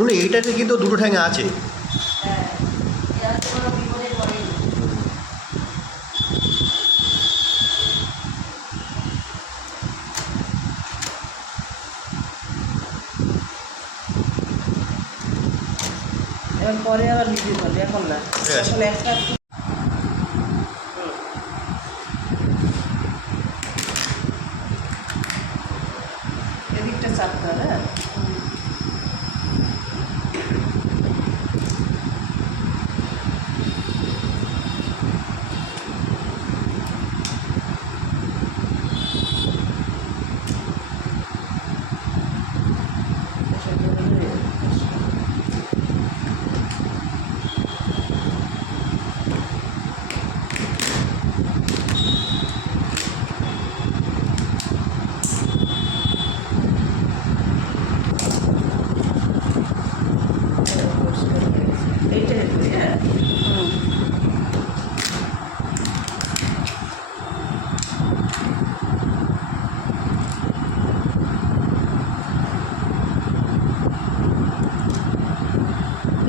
শুনুন এইটাতে কিন্তু দুটো ঠ্যাঙে আছে। হ্যাঁ, এরা তো কোনো বিপদে পড়েনি। এবার পরে আবার ভিডিও করবে, এখন না। ঠিক আছে। এখন একটা এদিকটা চাপতে হবে। হ্যাঁ, এইটা হেঁটে, হ্যাঁ।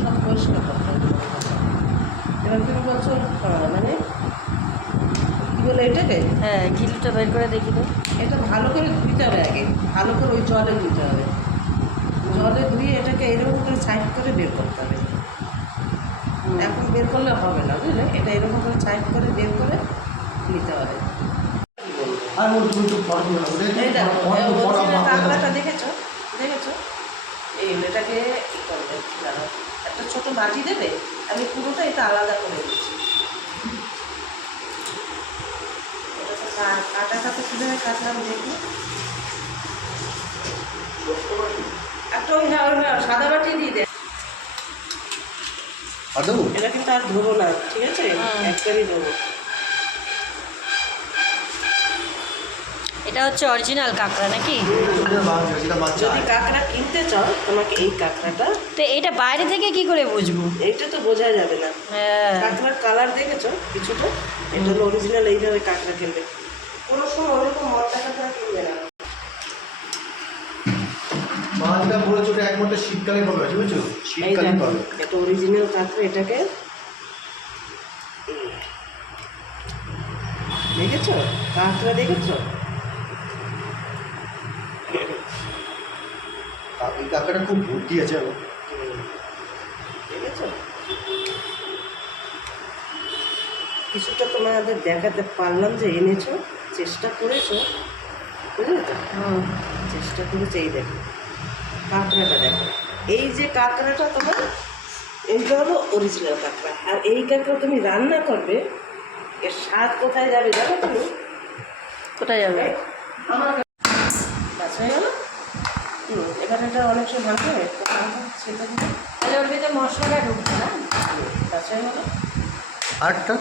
সব পরিষ্কার করতে হবে। এবার তুমি বলছো মানে কী বলে এটাকে? হ্যাঁ, গিলটা বের করে দেখি তো। এটা ভালো করে ধুইতে হবে আগে, ভালো করে ওই জলে ধুইতে হবে। জলে ধুয়ে এটাকে এরকম করে সাইড করে বের করতে হবে। এখন বের করলে হবে না, বুঝলে? এটা এরকম করে সাইড করে বের করে নিতে হবে। আর ওর তুমি তো ফটো তুলে নাও। এই দেখো, ফটো ফটো কাঁকড়াটা দেখেছো? দেখেছো? এই এটাকে ই করবে, দাঁড়াও। একটা ছোট বাটি দেবে, আমি পুরোটা এটা আলাদা করে দিচ্ছি। এটা তো কাটাটা তো কীভাবে কাটলাম দেখি। একটা ওই হ্যাঁ, ওই হ্যাঁ, সাদা বাটি দিয়ে দে। আর দেবো? এটা কিন্তু আর ধরো না, ঠিক আছে? একবারই দেবো। এটা হচ্ছে অরিজিনাল কাঁকড়া নাকি? যেটা বাচ্চা যদি কাঁকড়া কিনতে চাও, তোমাকে এই কাঁকড়াটা, তো এটা বাইরে থেকে কি করে বুঝবো? এইটা তো বোঝা যাবে না। হ্যাঁ, কাঁকড়ার কালার দেখেছো কিছুটা? এটা হলো অরিজিনাল, এইভাবে কাঁকড়া কিনবে। কোনো সময় ওরকম মদটা কাঁকড়া কিনবে না। মা যেটা বলেছো ওটা একমাত্র শীতকালে পাবে, বুঝেছো? এই শীতকালে দেখো, পাবে। এটা অরিজিনাল কাঁকড়া। এটাকে দেখেছো? কাঁকড়া দেখেছো? এই কাকাটা খুব বুদ্ধি আছে। দেখেছো? কিছুটা তোমাদের দেখাতে পারলাম যে এনেছো, চেষ্টা করেছো, বুঝলে তো? চেষ্টা করেছে। এই দেখো কাঁকড়াটা, দেখো এই যে কাঁকড়াটা তোমার, এইটা হলো অরিজিনাল কাঁকড়া। আর এই কাঁকড়া তুমি রান্না করবে, এর স্বাদ কোথায় যাবে জানো তুমি? কোথায় যাবে? আমার কাছে হয়ে গেল। এবার এটা অনেক সময় ভালো হয়, সেটা তাহলে ওর ভিতরে মশলাটা ঢুকছে না? কাছে হয়ে গেল। আরেকটা